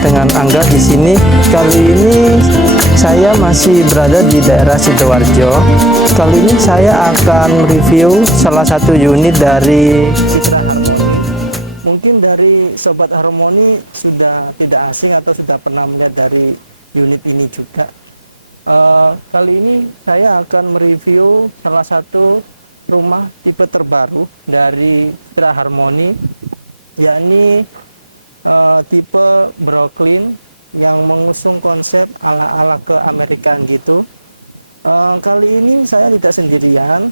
dengan Angga di sini. Kali ini saya masih berada di daerah Sidoarjo. Kali ini saya akan review salah satu unit dari Citra Harmony. Mungkin dari Sobat Harmony sudah tidak asing atau sudah pernah melihat dari unit ini juga. Kali ini saya akan mereview salah satu rumah tipe terbaru dari Citra Harmony, yakni tipe Brooklyn yang mengusung konsep ala-ala ke Amerikan gitu. Kali ini saya tidak sendirian,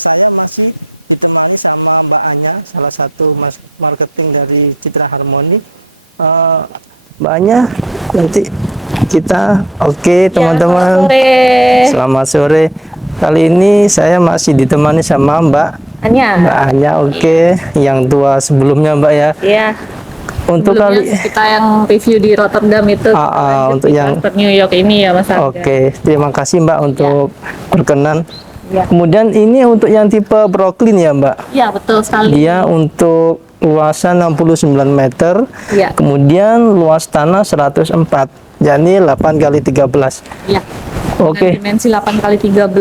saya masih ditemani sama Mbak Anya, salah satu marketing dari Citra Harmony. Nanti kita teman-teman. Selamat sore. Kali ini saya masih ditemani sama Mbak Anya, yang tua sebelumnya Mbak ya. Iya. Untuk kali kita yang review di Rotterdam itu, untuk yang New York ini ya Mas. Terima kasih Mbak untuk berkenan. Ya. Kemudian ini untuk yang tipe Brooklyn ya Mbak? Iya betul sekali. Dia untuk luasan 69 meter, ya. Kemudian luas tanah 104, yakni 8x13. Iya. Dimensi 8x13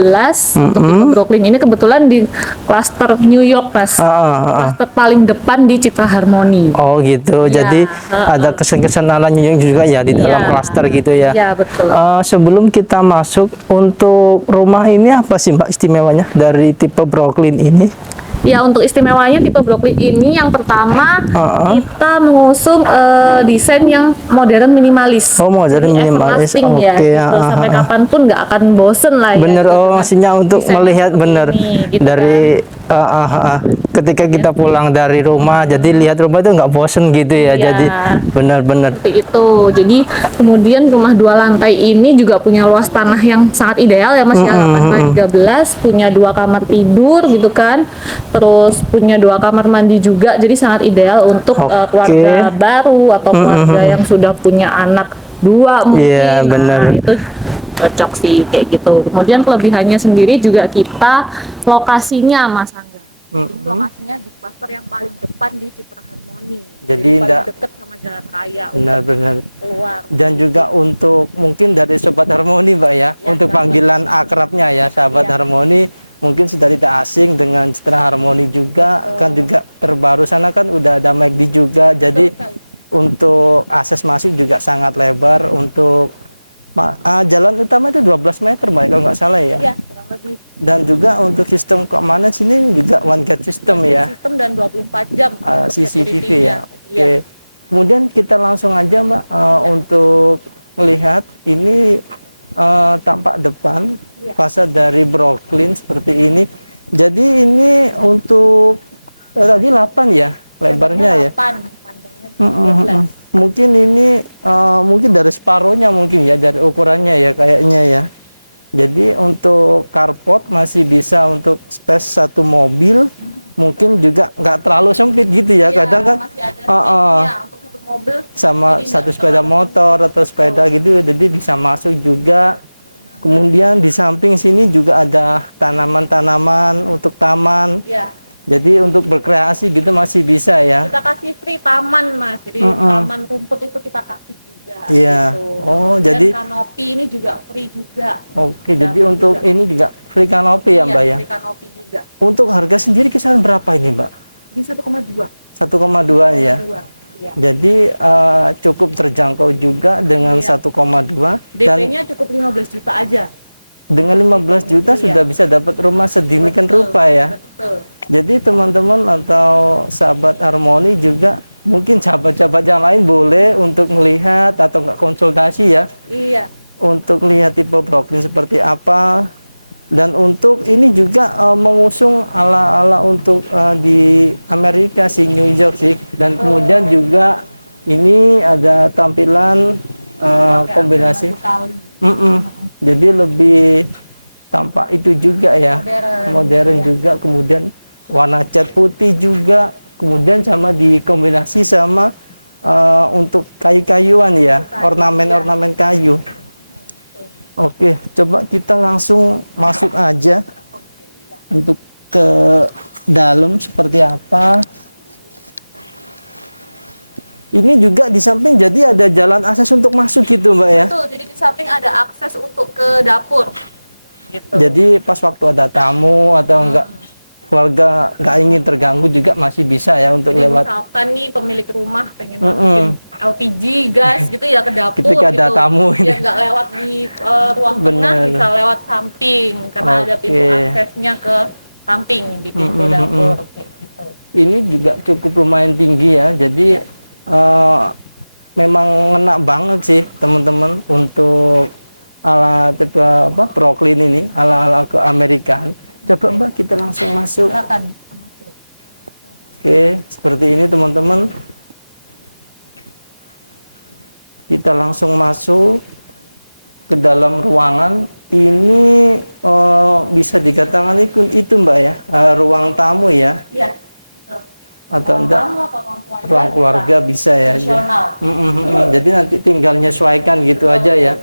untuk tipe Brooklyn ini kebetulan di klaster New York Mas. Klaster paling depan di Citra Harmony. Oh gitu. Ya. Jadi ada kesan-kesan ala New York juga ya di dalam klaster gitu ya. Iya betul. Sebelum kita masuk, untuk rumah ini apa sih Mbak istimewanya dari tipe Brooklyn ini? Ya, untuk istimewanya tipe Brooklyn ini yang pertama kita mengusung desain yang modern minimalis. Oh, modern minimalis. Ya, gitu. Sampai kapanpun nggak akan bosen lah. Bener ya, gitu. Maksudnya untuk melihat bener gitu dari ketika kita pulang dari rumah, jadi lihat rumah itu nggak bosen gitu ya. Jadi benar-benar seperti itu. Jadi kemudian rumah 2 lantai ini juga punya luas tanah yang sangat ideal ya Mas. 8x13, punya 2 kamar tidur gitu kan. Terus punya 2 kamar mandi juga, jadi sangat ideal untuk keluarga baru atau keluarga yang sudah punya anak 2 mungkin. Iya, benar. Itu cocok sih kayak gitu. Kemudian kelebihannya sendiri juga kita lokasinya Mas. Lokasinya di klaster yang paling depan di Citra Harmony. Jadi paling dekat sama jalan raya. Benar-benar. Keluar. Dan juga untuk mungkin dari Sobat Harmony Mbak ya, untuk panggilan akrabnya ya, sahabat Harmony. Mungkin sudah tidak asing dengan Citra Harmony juga, kan juga terbaru sana kan udah ada McD juga, jadi untuk akses masuk juga sangat lebar. Untuk jalan utama itu 12 meter Mbak, kalau nggak salah ya. Iya, dan juga untuk sistem keamanan sini juga one gate system ya. Sistem dan 24 jam CCTV ya. Oke. Kemudian kita langsung aja Mbak untuk melihat ini tampak depan fasad dari Brooklyn seperti ini. Jadi ini untuk tadi 8 ya lebarnya ya. 8, mungkin ini mungkin dari separohnya mungkin ya, dari ukurannya ya kayaknya ya. Jadi untuk carport masih bisa untuk space 1 mobil. Mungkin juga nggak terlalu sempit gitu ya. Kadang kan untuk 1 mobil sama 1 sepeda motor atau sepeda gitu, jadi bisa masuk juga. Kemudian di samping sini juga ada tanaman-tanaman untuk taman. Jadi untuk berkreasi gitu masih bisa ya. Kita kasih free taman Mas. Jadi taman rumput itu kita kasih juga. Iya. Gitu. Oh, dan jadi kanopi ini juga free juga. Oke, jadi untuk ini juga free kanopi ya Mbak ya. Free kanopi juga. Untuk harga sendiri kisaran berapa ini Mbak? Ini 1,2. 1,2 ya. Ya. Jadi cukup terjangkau juga dengan 1,2. DP-nya cukup 15 juta aja. Dengan 15 juta sudah bisa dapat rumah sedemikian rupa ya. Betul. Jadi teman-teman atau sahabat Harmony juga, mungkin sahabat-sahabat yang lain boleh untuk melihat atau nggak konsultasi ya. Iya. Untuk lihat tipe Brooklyn seperti apa. Dan untuk ini juga mengusung ala-ala untuk di Amerika sih, New York sih. Dan kemudian juga ini ada tampilan kombinasi. Jadi lebih tampak itu juga ya, modern juga. Kemudian warna cat putih juga. Kemudian sama dikombinasi sama untuk kayu-kayuan ya, ornamen-ornamen kayu. Oke, coba kita langsung masuk aja untuk ke dalam seperti apa. Ini juga di samping jadi ada jalan akses untuk masuk gitu Mbak ya. Betul, jadi di samping ada akses untuk ke dapur. Gitu. Jadi pas waktu ada tamu atau enggak keluarga nggak ingin terganggu juga masih bisa ya untuk Jadi lewat. misalkan nih pemilik rumah pengen masukin LPG gas gitu ya ke dapur Ketika ada gitu. tamu ini. Biar nggak lewat di ruang tengah, Bener. bisa lewat samping karena ada pintu Oke. aksesnya ke samping di pintu dapur kayak gitu. Ini juga cukup lumayan tinggi ya. Jadi memang ngena banget sih teman-teman untuk ala tipe apa Brooklyn ini ala ke Amerikaan. Coba Mbak kita langsung masuk. Silakan. Oke, seperti ini teman-teman. Kita langsung masuk ke dalam ruangan. Ini bisa dikatakan itu Mbak ya, ruang tamu ya, Iya. atau Ruang enggak tamu atau ruang keluarga bisa ya. Fungsional. Jadi nanti tinggal menyesuaikan gitu aja ya.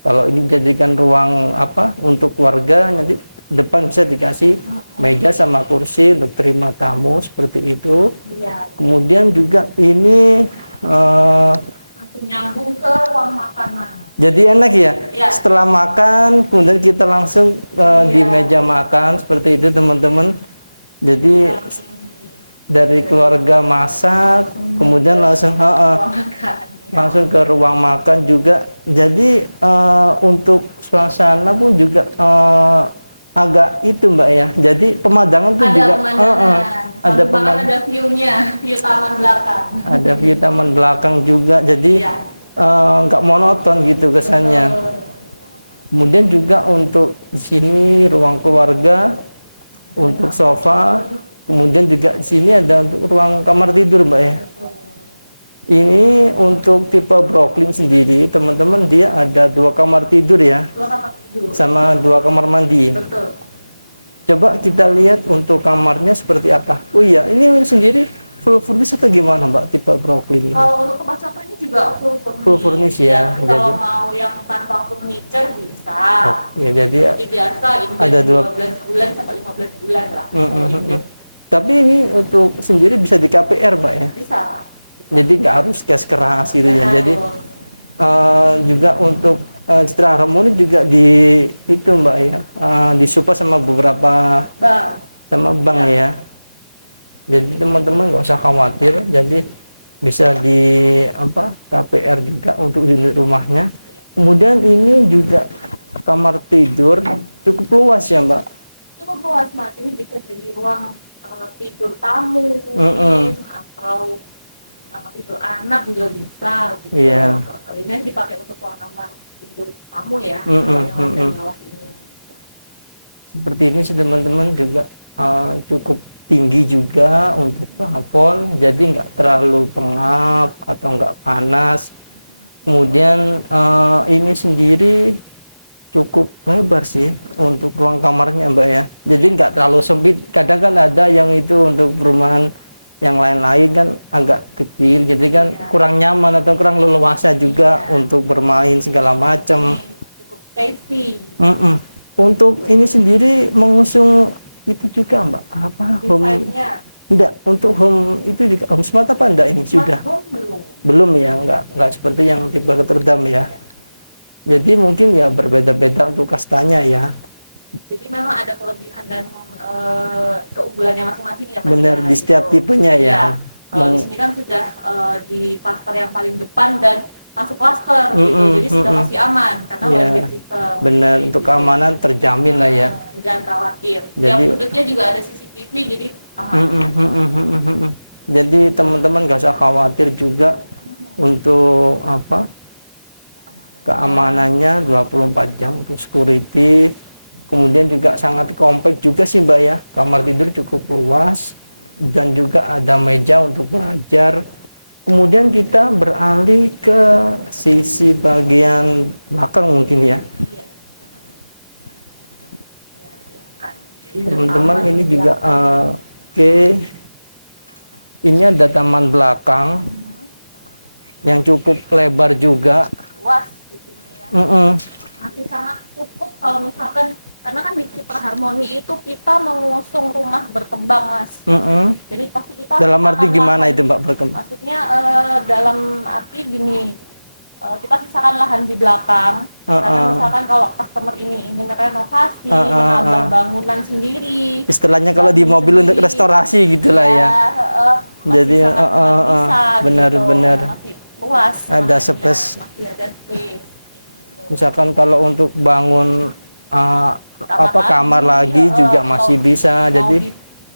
Kalau ini jadikan ruang apa untuk keluarga, nanti depan bisa dikasih meja sama kursi untuk terima tamu seperti itu. Iya. Kemudian juga ini Langsung nyambung ke ruang makanan. jadi enak ya. Iya. Setelah makan, kemudian kita langsung di meja makan seperti itu teman-teman. Jadi dari keluarga masak, kemudian langsung langsung ke ruang makan juga. Jadi untuk suasana pun juga agak itu Mbak ya. Jadi pemandangan pun Ada juga pemandangan. ada Bahkan pemandangan. ada view-nya, view taman belakang. Ada view taman belakang juga. Jadi Iya. nggak monoton gitu kesannya. Kemudian juga untuk di sini ruang keluarga, untuk sofa. Kemudian juga di sini ada untuk ruang kamar tidur Mbak ya. Ini untuk tipe Brooklyn sendiri, teman-teman, dia ada 2 kamar tidur ya, Dua kamar tidur. sama 2 kamar mandi. Betul. Coba kita lihat untuk kamarnya seperti apa. Oh iya, ini sendiri full furnish atau gimana Mbak tipe Brooklyn ini? Kalau untuk kemacetannya juga full furnish. Full furnish ya, Kalau jadi- mau yang tanpa furniture bisa. Ya jadi Seperti biasa, ada dua- 12 bulan sampai 15 bulan lah. Tapi ini untuk sendiri bisa di KPR Mbak ya. Bisa. Jadi nggak harus cash keras gitu ya. Jadi Harus. juga untuk Citra Harmoni juga di itu Mbak ya, disupport sama beberapa Bang. sama bank ya. Jadi teman-teman nggak usah khawatir. Jadi bisa di apa KPR juga untuk unit rumahnya. Kemudian ini juga kamar tidur cukup luas ya Mbak. Cukup luas Mas, ini bisa jadi ruang tidur tamu atau kamar tidur anak juga bisa gitu. Iya. Ini dipakai untuk ruang kamar tidur tamu ya. Mm-mm, Kalau yang lantai mm-mm. bawah ini. Seperti ini sih teman-teman juga cukup tinggi juga untuk plafon, jadi nggak terlalu pengap atau nggak panas. Kemudian ini sendiri cukup lebar sih untuk ruang kamarnya Mbak ya. Jadi nggak terlalu sempit. Kadang kan ada yang itu untuk perumahan yang lain-lain kan agak kecil, jadi kan kurang nyaman atau kurang leluasa juga untuk bermain segala macam. Ini cukup spacey. Untuk ini sendiri mengusung itu juga Mbak, apa home? Desainnya Enggak, untuk home itu juga home smart apa enggak ini sudah? smart home belum. Belum ya, enggak seperti yang tipe Rotterdam ya. Jadi mungkin ya berbeda-beda untuk kastanya ya. Jadi memang ada kelebihan dan keunggulannya masing-masing ya Mas. Benar, ya, di setiap gitu. tipenya ya. Iya. Kalau di sini kan sudah di klaster yang paling depan dan masuk klaster gitu. Jadi sudah pasti aman karena Iya. wajib sistem. Benar, Gitu. untuk keamanan terjamin lah ya. Jangan khawatir. Tiap Jadi- sudutnya juga ada CCTV jadi aman. Jadi teman-teman nggak usah khawatir juga untuk apa keamanannya 24 jam untuk security. Kemudian juga sangat kompak juga sih Mbak ya, kamar tidur cukup luas dan juga ada meja untuk belajar. Kemudian kita beralih ke sisi bagian belakang mungkin ya. Iya. Silakan. Jadi Teman-teman aman ini di juga belakang. oke. Ini ada taman belakang yang cukup lebar juga. Luas di sini ya. Mm-mm. Masih sangat cukup kalau misalkan Karena kan di Citra Harmoni itu kita mengusung rumah berkembang, Mas. Jadi pasti kita Dalam arti sisakan gimana lahan. itu Mbak berkembang? Maksudnya dalam arti gini, kita sisakan lahan di belakang. Karena misalkan kalau customer ini ingin renovasi, menambah bangunan sendiri. Istilahnya kalau di mobil untuk restorasi gitulah ya. Jadi benar-benar masih luas. ada lahannya, space. masih ada space. Misalkan kalau untuk bangun kamar lagi atau juga masih bisa. mau jadi di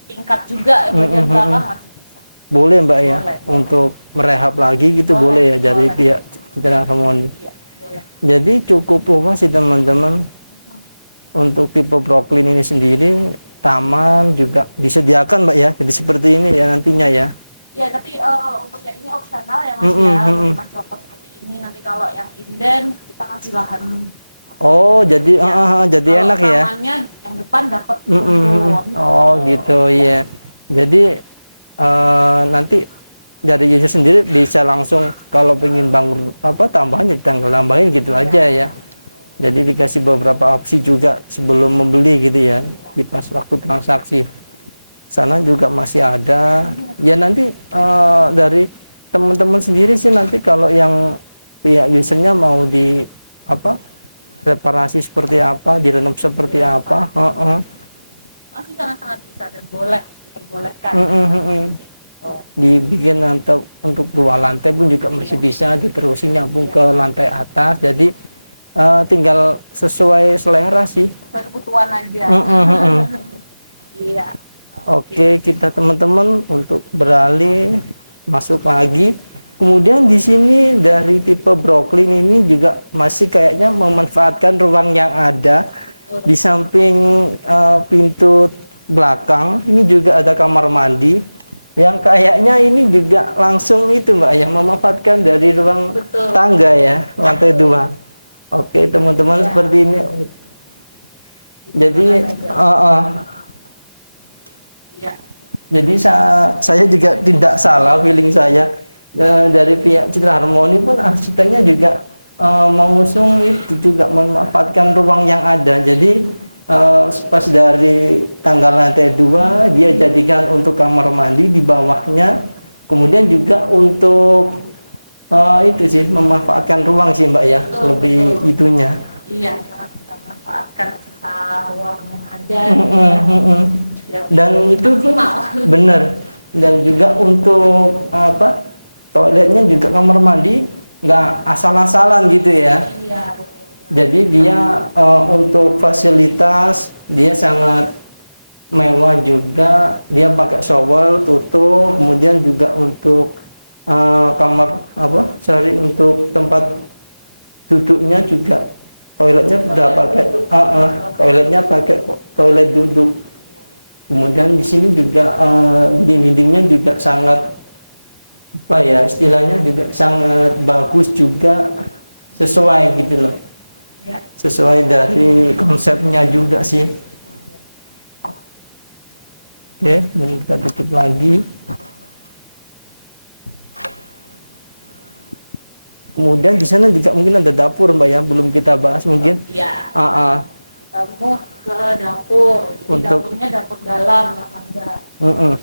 tingkat juga bagian belakang masih bisa. boleh Mbak ya Boleh. untuk merehab lagi gitu boleh ya dari pihak Citra Harmoni. Iya, boleh. Jadi cukup luas sih teman-teman. Untuk tipe Brooklyn ini sendiri taman juga disediakan Mbak ya. Jadi seperti ini ya nantinya ya. Ya, tapi untuk yang ini opsional ya Mas ya, untuk Mas contoh seperti ini. Nanti kalau yang inden kita kasih lahan. Oh, jadi jadi Kalau enak ya. tamannya yang depan dapat rumput. Oh, gitu ya. Jadi nanti dari user sendiri bisa langsung kalau pengen bangun tambahan ya tinggal tambahin gitu aja ya. Jadi dikasih beberapa opsi juga sebelum membeli gitu ya, di pas waktu transaksi. Sana juga masih ada. Ya nanti dari teman-teman sendiri sih nanti kalau yang pihak usernya mau di reparasi seperti apa, direnov seperti apa, Masih sangat-sangat bisa dan boleh, diperbolehkan. dibikin untuk 2 lantai pun juga masih bisa diterusin nyambung ke lantai atas. Jadi tinggal sesuai selera sih. Sesuai kebutuhan aja. Iya. Oke, kita teman-teman untuk beralih masuk lagi. Kemudian di sini dari tipe Brooklyn ini juga masih kayaknya memanfaatkan ruang yang ada di samping pintu belakang. Ini juga ada kamar mandi yang kayaknya ini juga langsung itu Mbak yang memanfaatkan dari ruang tangga ya, lantai 2. Oke teman-teman seperti ini. Jadi jadi saya juga tidak salah feeling saya dari pihak Citra Harmoni pun arsiteknya juga mengusung itu juga memanfaatkan ruang yang ada. Jadi pas dari tangga lantai 2 dia jadikan untuk kamar mandi di bawahnya, kemudian juga untuk itu sih memanfaatkan ruang sih Mbak ya, lebih itunya. Iya, sangat kita manfaatkan sisa ruang yang ada. Dan itu benar. Dan juga untuk toiletnya juga kamar mandi nggak asal-asalan gitu ya. Iya. Jadi dia untuk fasilitas dia sangat mewah juga. Dia pakai shower tutup, kemudian juga untuk kamar untuk tempat duduknya juga toiletnya udah pakai toilet duduk. Kemudian di sini juga dinding-dindingnya juga sangat istilahnya juga sangat bagus juga, sesuai gitu loh. Sesuai dari konsepnya juga sih. Oke, kita tutup lagi. Kemudian di sana juga mungkin ada dapur Mbak ya, belum kita bahas mungkin. Iya. Kamu ke dapur. Dapurnya dapur dalam ya kan.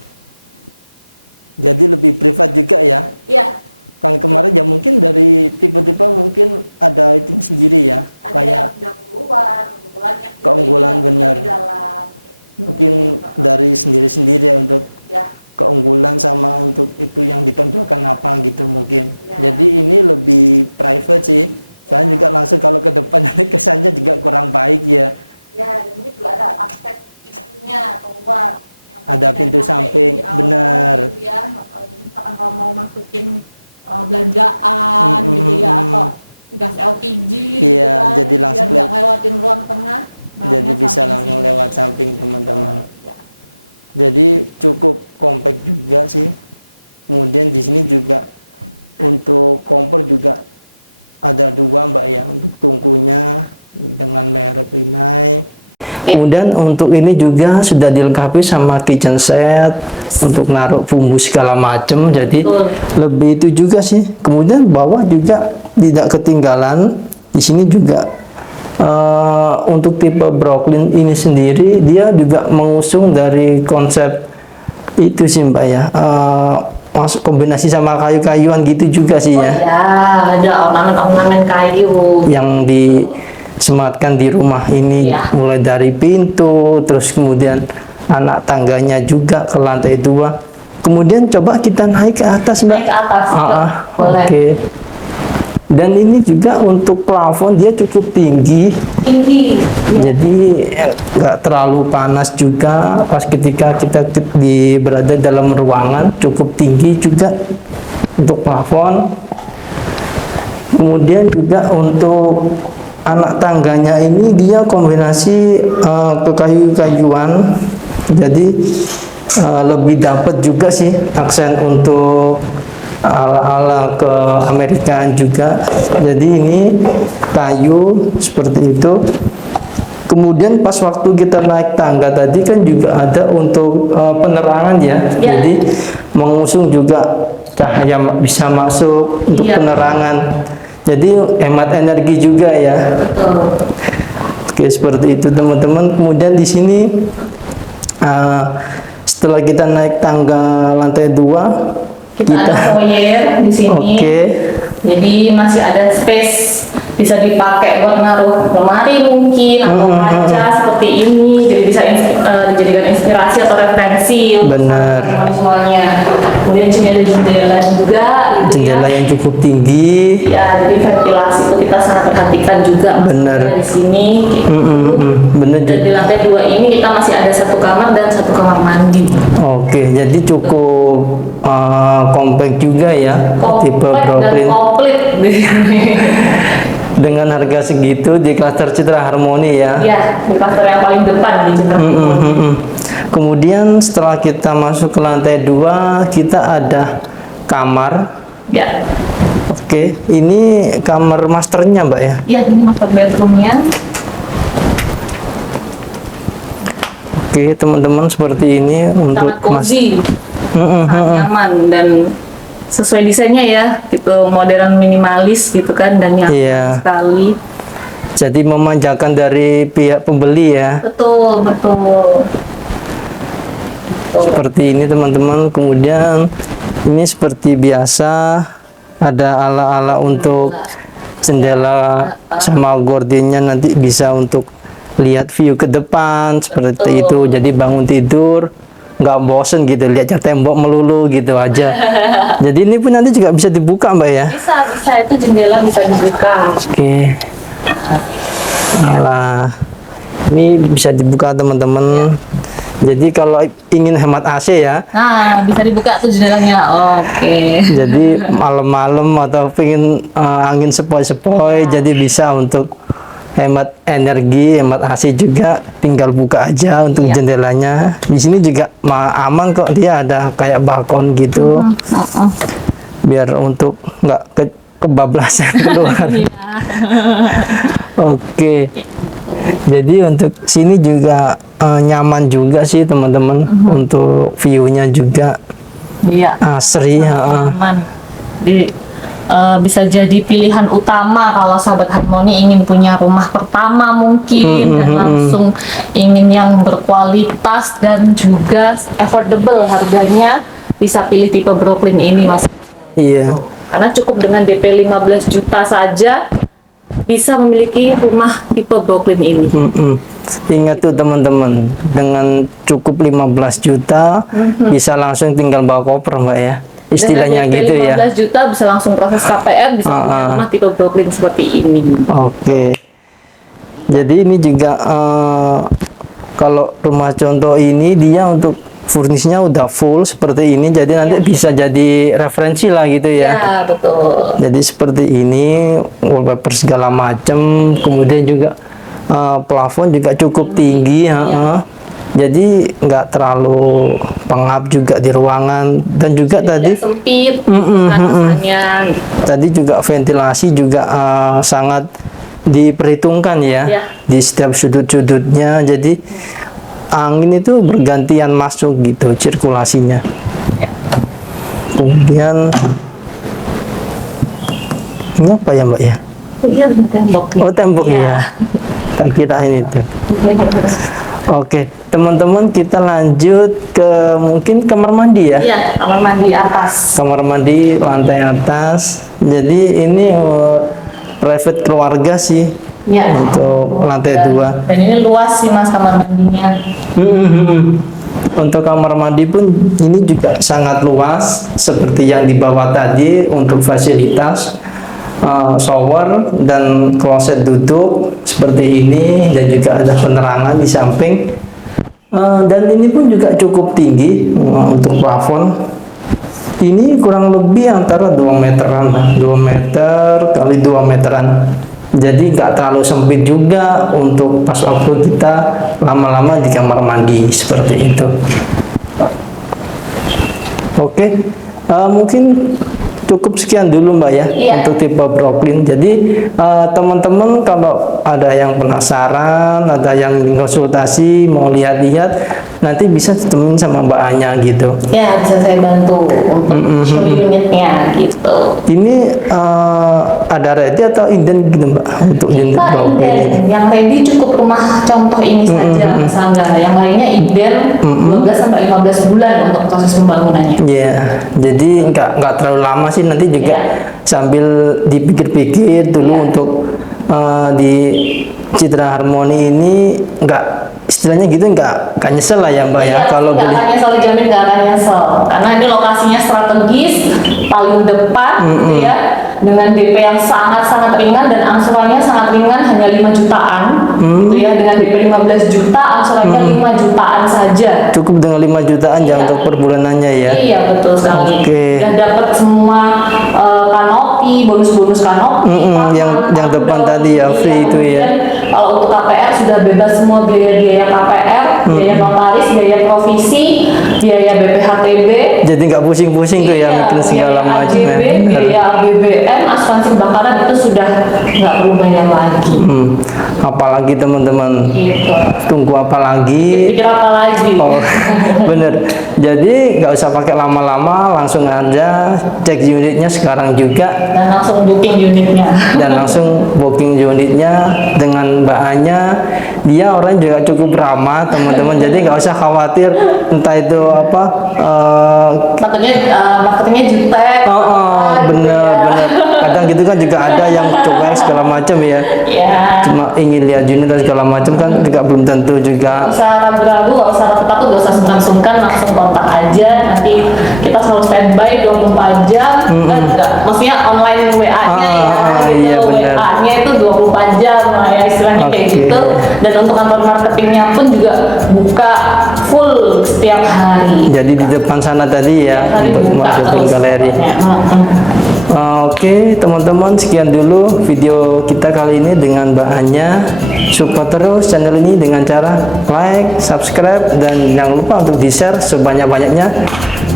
Jadi lebih privat juga ya. Iya. Kan kemarin ya mungkin dari tipe-tipe mungkin ada itu sendiri ya. Ada kayak yang dapur luar, kebetulan yang keunggulan benar. di dalam. Mungkin dari sendiri-sendiri ya untuk Ya. keunggulan sama untuk itu yang ditonjolkan apa gitu mungkin. Ya. Jadi ini lebih private sih. Soalnya juga langsung kalau ke depan nanti kesannya juga kurang baik ya. Ya, dan ini juga ada akses pintunya keluar. Ada pintu samping, benar. Gitu ya. Jadi misalkan kalau mau masukin belanjaan gitu ya, atau gas LPG Iya, gitu kan, jadi langsung biar nggak lewatin ruang tengah. Jadi bisa langsung lewat samping teman-teman. Jadi cukup compact juga sih. Kemudian di sini juga untuk kompor juga ada 2 Mbak ya, untuk tungkunya dengan merek Rinnai. Kemudian untuk ini juga sudah dilengkapi sama kitchen set untuk naruh bumbu segala macam. Jadi lebih itu juga sih. Kemudian bawah juga tidak ketinggalan. Di sini juga Untuk tipe Brooklyn ini sendiri dia juga mengusung dari konsep itu sih Mbak ya, masuk kombinasi sama kayu-kayuan gitu juga sih ya, Ya, ada ornamen-ornamen kayu. yang disematkan di rumah ini, Ya. mulai dari pintu, terus kemudian anak tangganya juga ke lantai 2. Kemudian coba kita naik ke atas Mbak. Naik ke atas, boleh. Oke. Dan ini juga untuk plafon dia cukup tinggi, Tinggi. jadi nggak terlalu panas juga pas ketika kita berada dalam ruangan, cukup tinggi juga untuk plafon. Kemudian juga untuk anak tangganya ini dia kombinasi ke kayu-kayuan, jadi lebih dapat juga sih aksen untuk ala-ala ke Amerikaan juga. Jadi ini kayu seperti itu. Kemudian pas waktu kita naik tangga tadi kan juga ada untuk penerangan ya. Ya. Jadi mengusung juga cahaya bisa masuk untuk Iya. penerangan. Jadi hemat energi juga ya. Betul. Oke, seperti itu teman-teman. Kemudian di sini setelah kita naik tangga lantai 2, Kita ada foyer di sini. oke, Jadi masih ada space, bisa dipakai buat naruh lemari mungkin atau kaca seperti ini. Jadi bisa dijadikan inspirasi atau referensi untuk Benar. semuanya. Kemudian di sini ada jendela juga. Gitu jendela ya. yang cukup tinggi. Ya, jadi ventilasi itu kita sangat perhatikan juga. Benar. Di sini. Bener Dan di lantai 2 ini kita masih ada 1 kamar dan 1 kamar mandi. Oke, jadi cukup compact juga ya, tipe Komplek dan Brooklyn. komplit. Dengan harga segitu di klaster Citra Harmoni ya. Ya, di klaster yang paling depan di Citra. Kemudian setelah kita masuk ke lantai 2, kita ada kamar. Ya. Oke, ini kamar masternya Mbak ya. Ya, ini master bedroomnya. Oke, teman-teman, seperti ini untuk Sangat cozy, Mm-mm. sangat nyaman dan sesuai desainnya ya, gitu modern minimalis gitu kan dan nyaman Iya. sekali. Jadi memanjakan dari pihak pembeli ya. Betul, betul. Seperti ini teman-teman. Kemudian ini seperti biasa ada ala-ala untuk jendela sama gordinnya, nanti bisa untuk lihat view ke depan seperti itu. Jadi bangun tidur nggak bosen gitu lihat tembok melulu gitu aja. Jadi ini pun nanti juga bisa dibuka Mbak ya. Bisa itu jendela bisa dibuka. Oke. Alah, ini bisa dibuka teman-teman. Jadi kalau ingin hemat AC ya, Nah, bisa dibuka tuh jendelanya. Oke. jadi malam-malam atau pengen angin sepoi-sepoi, jadi bisa untuk hemat energi, hemat AC juga, tinggal buka aja untuk jendelanya. Di sini juga aman kok, dia ada kayak balkon gitu, biar untuk nggak kebablasan keluar. Oke. Jadi untuk sini juga nyaman juga sih teman-teman, untuk view-nya juga Iya. asri. Aman. Bisa jadi pilihan utama kalau sahabat Harmoni ingin punya rumah pertama mungkin dan langsung ingin yang berkualitas dan juga affordable harganya, bisa pilih tipe Brooklyn ini Mas. Iya. Karena cukup dengan DP 15 juta saja bisa memiliki rumah tipe Brooklyn ini. Ingat tuh teman-teman, dengan cukup 15 juta bisa langsung tinggal bawa koper Mbak ya. Istilahnya Dengan DP gitu ya. 15 juta bisa langsung proses KPR, bisa punya rumah tipe Brooklyn seperti ini. Oke. Jadi ini juga kalau rumah contoh ini dia untuk furnishnya udah full seperti ini, jadi nanti bisa jadi referensi lah gitu ya. Ya, betul. Jadi seperti ini, wallpaper segala macam, kemudian juga plafon juga cukup tinggi, jadi nggak terlalu pengap juga di ruangan, dan juga tadi Sempit, rasanya. tadi juga ventilasi juga sangat diperhitungkan ya, Ya. di setiap sudut-sudutnya, jadi angin itu bergantian masuk gitu sirkulasinya. Kemudian ini apa ya Mbak ya? Iya, tembok. Oh, tembok Iya. ya. kirain itu. Oke, teman-teman, kita lanjut ke mungkin kamar mandi ya. Iya, kamar mandi atas. Kamar mandi lantai atas. Jadi ini private keluarga sih Iya. untuk lantai 2. Dan ini luas sih Mas kamar mandinya. Untuk kamar mandi pun ini juga sangat luas seperti yang di bawah tadi untuk fasilitas shower dan kloset duduk seperti ini, dan juga ada penerangan di samping. Dan ini pun juga cukup tinggi untuk plafon. Ini kurang lebih antara 2 meteran, 2 meter kali 2 meteran. Jadi nggak terlalu sempit juga untuk pas waktu kita lama-lama di kamar mandi seperti itu. Oke, mungkin cukup sekian dulu Mbak ya, Iya. untuk tipe Brooklyn. Jadi teman-teman kalau ada yang penasaran, ada yang konsultasi, mau lihat-lihat, nanti bisa temuin sama Mbak Anya gitu. Ya, bisa saya bantu untuk show unitnya gitu. Ini ada ready atau inden gitu Mbak untuk unit Kita Brooklyn ini? inden, yang ready cukup rumah contoh ini saja, Mas Angga. Yang lainnya inden 12 sampai 15 bulan untuk proses pembangunannya. Iya, jadi nggak terlalu lama sih, nanti juga Iya. sambil dipikir-pikir dulu Iya. untuk di Citra Harmoni ini istilahnya gitu nggak nyesel lah ya Mbak ya, kalau nggak beli. akan nyesel, dijamin nggak akan nyesel, karena ini lokasinya strategis, paling depan gitu ya, dengan DP yang sangat-sangat ringan dan angsurannya sangat ringan, hanya 5 jutaan gitu ya, dengan DP 15 juta angsurannya 5 jutaan saja. Cukup dengan 5 jutaan ya Iya. untuk per bulanannya ya. Iya, betul sekali. Oke. Dan dapat semua kanopi, bonus-bonus kanopi. yang depan tadi ya, free itu ya. Kemudian kalau untuk KPR sudah bebas semua biaya-biaya KPR, biaya notaris, biaya provisi, biaya BPHTB. Jadi nggak pusing-pusing tuh ya mikirin segala biaya macam ya. AJB, Benar. biaya ABBN, asuransi kebakaran itu sudah nggak perlu bayar lagi. Apalagi teman-teman, Gitu. tunggu apa lagi? Pikir apa lagi? Oh, bener. Jadi nggak usah pakai lama-lama, langsung aja cek unitnya sekarang juga, Dan langsung booking unitnya. dan langsung booking unitnya dengan Mbak Anya. Dia orang juga cukup ramah teman-teman, jadi nggak usah khawatir entah itu apa. Marketingnya jutek. Bener. Kadang gitu kan juga ada yang cuek segala macam ya. Ya. Cuma ingin lihat unit dan segala macam kan juga belum tentu juga. Nggak usah ragu-ragu, nggak usah takut, nggak usah sungkan-sungkan, langsung kontak aja. Nanti kita selalu standby 24 jam. Maksudnya online WA-nya iya, benar. WA-nya itu 24 jam lah ya, istilahnya kayak Oke. gitu. Dan untuk kantor marketingnya pun juga buka full setiap hari. Jadi di depan sana tadi ya, Hari untuk buka marketing terus galeri. pokoknya. Oke teman-teman, sekian dulu video kita kali ini dengan Mbak Anya. Support terus channel ini dengan cara like, subscribe, dan jangan lupa untuk di-share sebanyak-banyaknya.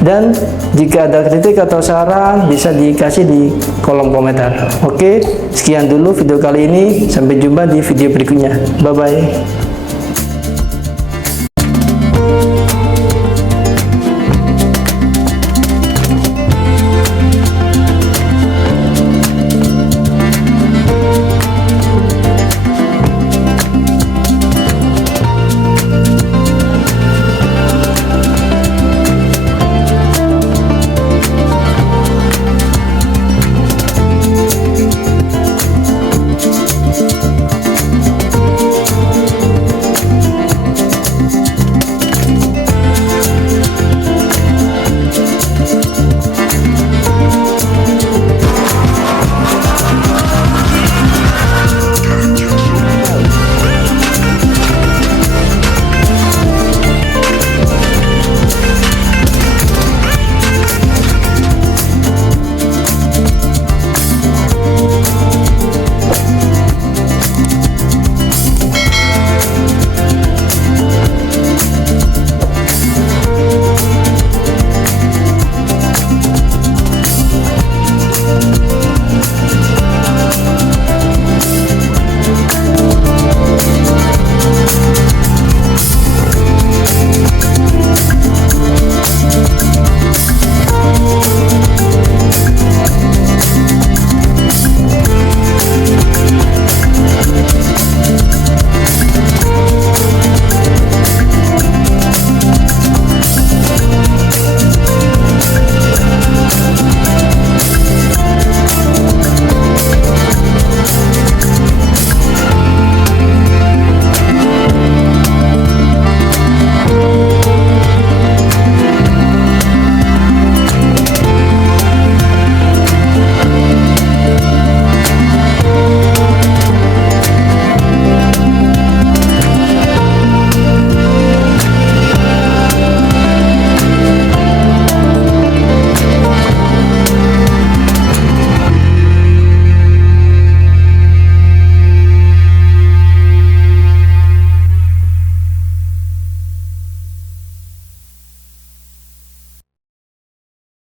Dan jika ada kritik atau saran bisa dikasih di kolom komentar. Oke, sekian dulu video kali ini. Sampai jumpa di video berikutnya. Bye-bye.